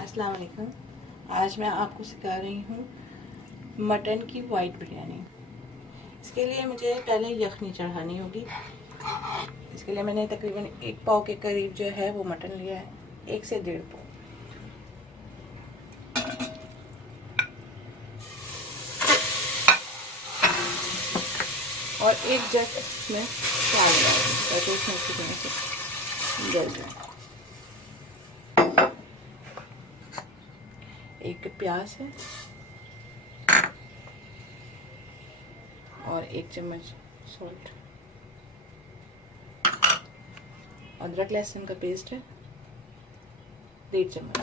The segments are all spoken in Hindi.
अस्सलाम वालेकुम। आज मैं आपको सिखा रही हूँ मटन की वाइट बिरयानी। इसके लिए मुझे पहले यखनी चढ़ानी होगी। इसके लिए मैंने तकरीबन 1 पाव के करीब जो है वो मटन लिया है, 1 से 1.5 पाव। और 1 जग इसमें चावल डालेंगे ताकि इसमें अच्छी तरह से जल जाए। 1 प्याज है और 1 चम्मच सॉल्ट। अदरक लहसुन का पेस्ट है 1.5 चम्मच।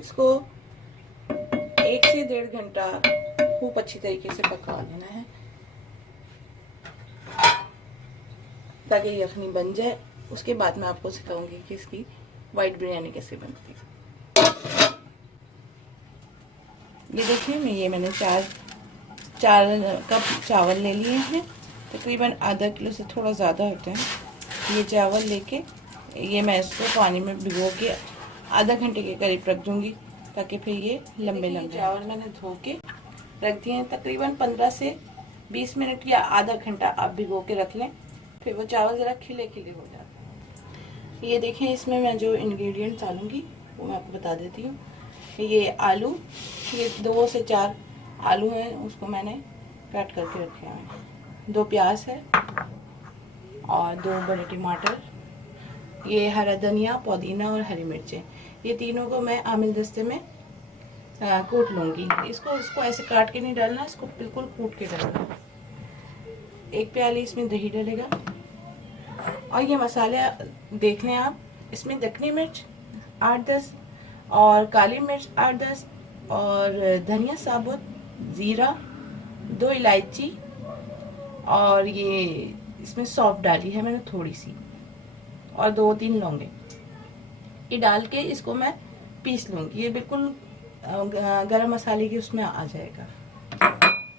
इसको 1 से 1.5 घंटा खूब अच्छी तरीके से पका लेना है ताकि यखनी बन जाए। उसके बाद मैं आपको सिखाऊंगी कि इसकी वाइट बिरयानी कैसे बनती है। ये देखिए, मैंने 4 कप चावल ले लिए हैं। तकरीबन आधा किलो से थोड़ा ज़्यादा होते हैं। ये चावल लेके ये मैं इसको पानी में भिगो के आधा घंटे के करीब रख दूंगी ताकि फिर ये लंबे चावल मैंने धो के रख दिए हैं। तकरीबन 15 से 20 मिनट या आधा घंटा आप भिगो के रख लें, फिर वो चावल ज़रा खिले खिले हो जाते हैं। ये देखें, इसमें मैं जो इंग्रेडिएंट्स डालूंगी वो मैं आपको बता देती हूँ। ये आलू, ये 2 से 4 आलू हैं, उसको मैंने कट करके रखे हैं। 2 प्याज है और 2 बड़े टमाटर, ये हरा धनिया, पुदीना और हरी मिर्चें। ये तीनों को मैं आमिल दस्ते में कूट लूँगी। इसको ऐसे काट के नहीं डालना, इसको बिल्कुल कूट के डालना। 1 प्याली इसमें दही डलेगा। और ये मसाले देख लें आप, इसमें दखनी मिर्च 8-10 और काली मिर्च 8-10 और धनिया साबुत, ज़ीरा, 2 इलायची और ये इसमें सौंफ डाली है मैंने थोड़ी सी, और 2-3 लौंगे। ये डाल के इसको मैं पीस लूँगी। ये बिल्कुल गरम मसाले की उसमें आ जाएगा।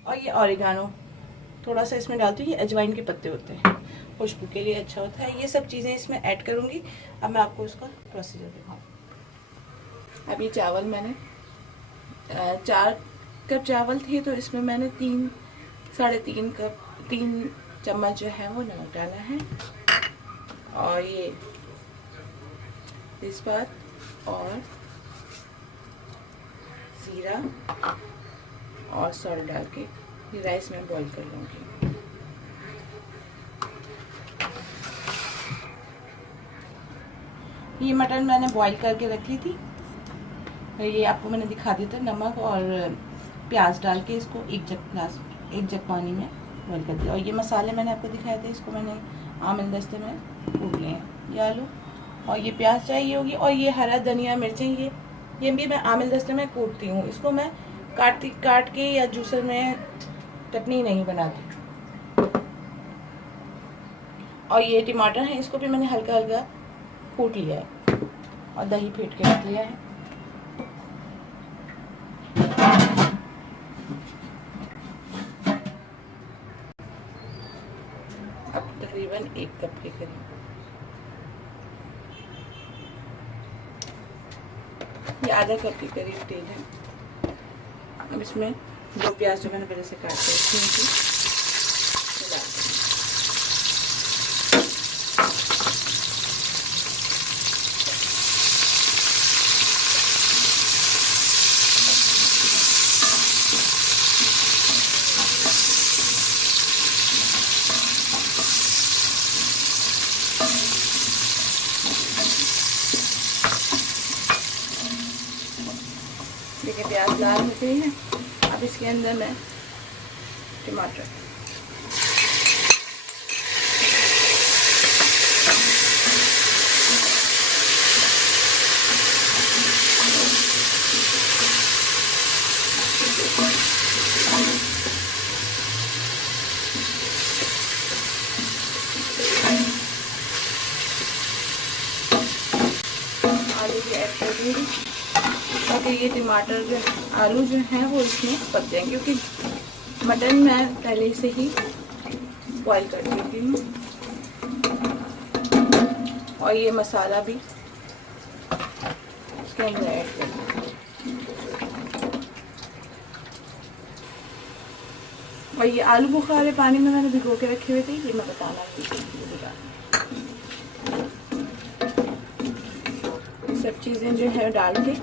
और ये ऑरिगानो थोड़ा सा इसमें डालती हूँ। ये अजवाइन के पत्ते होते हैं, खुशबू के लिए अच्छा होता है। ये सब चीज़ें इसमें ऐड करूँगी। अब मैं आपको इसका प्रोसीजर दिखाऊँ। अब ये चावल मैंने 4 कप चावल थे, तो इसमें मैंने 3 चम्मच जो है वो नमक डाला है। और ये तेजपात और ज़ीरा और सॉल्ट डाल के ये राइस में बॉईल कर लूँगी। ये मटन मैंने बॉईल करके रखी थी। ये आपको मैंने दिखा दिया था। नमक और प्याज डाल के इसको 1 जग पानी में बॉईल कर दिया। और ये मसाले मैंने आपको दिखाए थे, इसको मैंने आमिल दस्ते में कूट लिए हैं। ये आलू और ये प्याज चाहिए होगी, और ये हरा धनिया मिर्चें ये भी मैं आमिल दस्ते में कूटती हूँ। इसको मैं काट के या जूसर में चटनी नहीं बनाती। और ये टमाटर है, इसको भी मैंने हल्का हल्का कूट लिया है और दही फेंट के रख लिया है। अब तकरीबन 1 कप के करीब ये आधा कप के करीब तेल है। अब इसमें 2 प्याज जो मैंने पहले से काट के रखी थी देखिए, प्याज लाल हो गई है। अब इसके अंदर मैं टमाटर, आलू भी ऐड कर दूँगी ताकि ये टमाटर जो आलू जो हैं वो इसमें पक जाएं, क्योंकि मटन मैं पहले से ही बॉईल कर देती हूँ और ये मसाला भी इसके अंदर ऐड कर दूँ। और ये आलू बुखारे पानी में मैंने भिगो के रखे हुए थे, ये मैं बताना सब चीज़ें जो है डाल के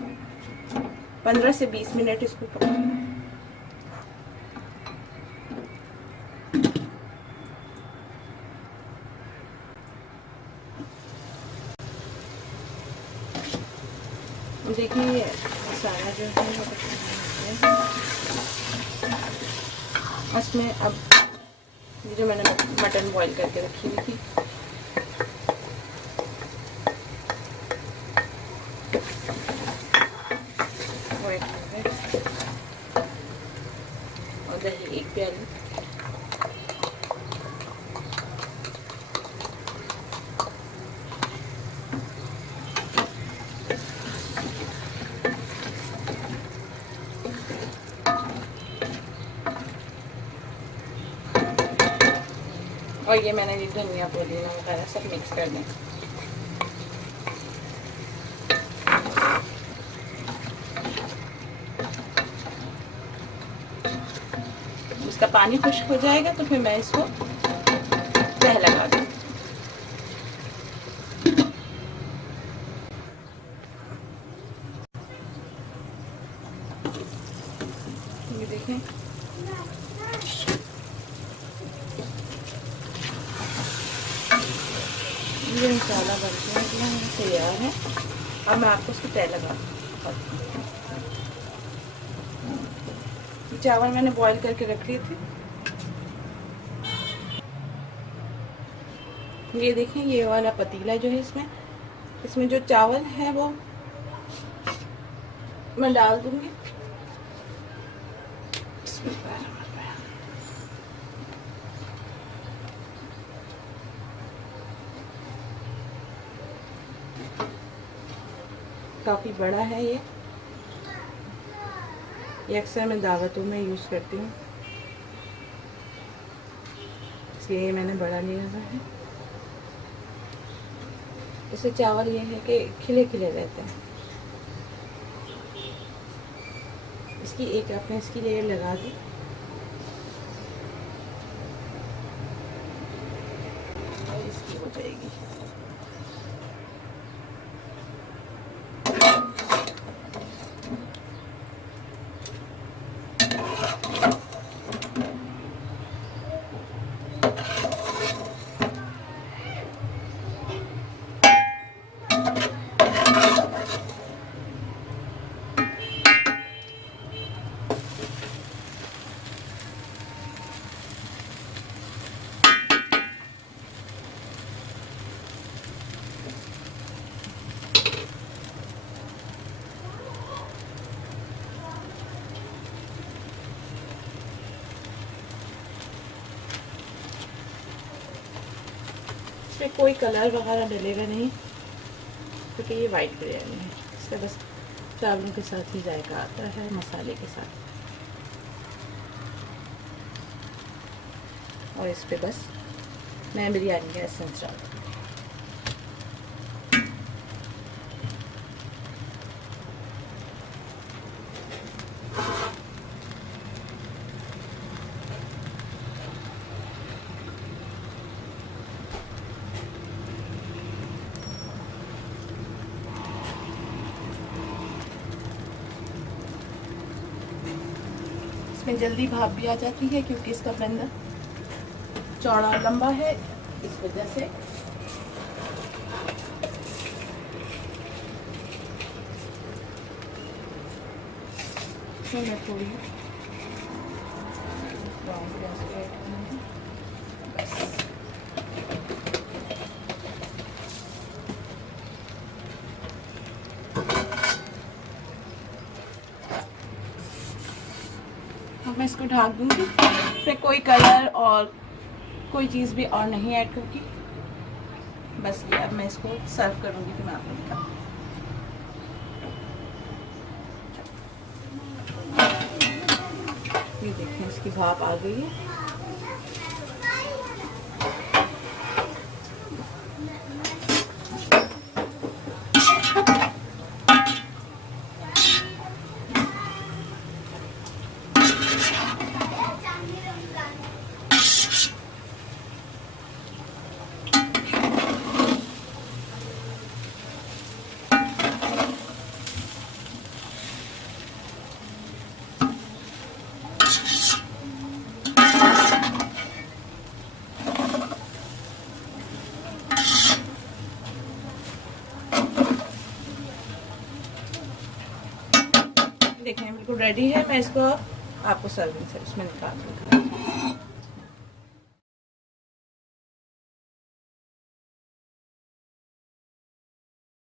15 से 20 मिनट इसको पकाना। देखिए मसाला जो है उसमें अब ये जो मैंने मटन बॉईल करके रखी हुई थी वो एक और दही 1 प्याली, और ये मैंने ये धनिया पुदीना वगैरह सब मिक्स कर दें। इसका पानी खुश्क हो जाएगा तो फिर मैं इसको तह लगा दूँ। ये देखें ये मसाला बन गया तैयार है। अब मैं आपको उसकी तह लगा चावल मैंने बॉईल करके रख लिए थे। ये देखें ये वाला पतीला जो है इसमें जो चावल है वो मैं डाल दूंगी। काफ़ी बड़ा है ये अक्सर मैं दावतों में यूज़ करती हूँ, इसलिए मैंने बड़ा लिया हुआ है। इससे चावल ये है कि खिले खिले रहते हैं। इसकी लेयर लगा दी। और इसकी हो जाएगी। इसमें कोई कलर वगैरह डलेगा नहीं क्योंकि ये वाइट बिरयानी है। इसका बस चावलों के साथ ही जायका आता है, मसाले के साथ। और इस पे बस मैं बिरयानी का एसेंस डाल दूँगी। इसमें जल्दी भाप भी आ जाती है क्योंकि इसका बंदा चौड़ा लंबा है, इस वजह से। मैं थोड़ी ब्राउन गैस पे ऐड करूँगी बस। अब मैं इसको ढक दूँगी। इसमें कोई कलर और कोई चीज़ भी और नहीं ऐड करूँगी, बस ये। अब मैं इसको सर्व करूँगी तो मैं आपको दिखाऊँ। ये देखें इसकी भाप आ गई है। देखें बिल्कुल रेडी है। मैं इसको आपको सर्विंग से इसमें निकाल दूँगी।